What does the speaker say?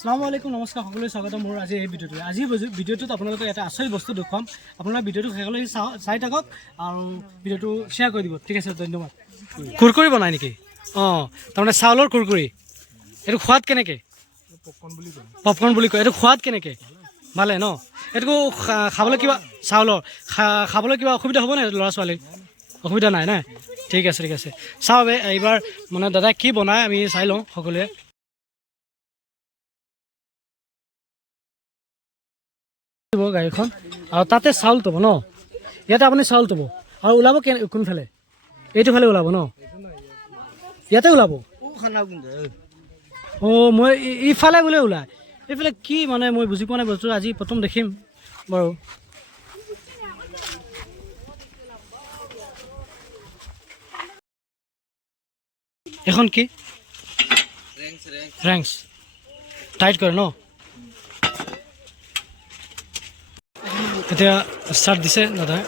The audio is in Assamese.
আসসালামু আলাইকুম নমস্কাৰ সকলোকে স্বাগতম মোৰ আজি এই ভিডিঅ'টো আজি ভিডিঅ'টোত আপোনালোকক এটা আচৰিত বস্তু দেখুৱাম আপোনালোকে ভিডিঅ'টো শেষলৈ চাই থাকক আৰু ভিডিঅ'টো শ্বেয়াৰ কৰি দিব ঠিক আছে ধন্যবাদ কুৰকুৰি বনাই নেকি অঁ তাৰমানে চাউলৰ কুৰকুৰি এইটো সোৱাদ কেনেকৈ পপকৰ্ণ বুলি কয় এইটো সোৱাদ কেনেকৈ ভালে ন এইটো খাবলৈ কিবা চাউলৰ খাবলৈ কিবা অসুবিধা হ'ব নাই ল'ৰা ছোৱালীৰ অসুবিধা নাই নাই ঠিক আছে চাওক এইবাৰ মানে দাদাই কি বনায় আমি চাই লওঁ সকলোৱে গাড়ীখন আৰু তাতে চাউল থ'ব ন ইয়াতে আপুনি চাউল থ'ব আৰু ওলাব কোনফালে এইটো ফালে ওলাব ন ইয়াতে ওলাব অঁ মই ইফালে বোলে ওলায় এইফালে কি মানে মই বুজি পোৱা নাই বস্তু আজি প্ৰথম দেখিম বাৰু এখন কি ৰেংচ টাইট কৰে ন এতিয়া ষ্টাৰ্ট দিছে দাদাই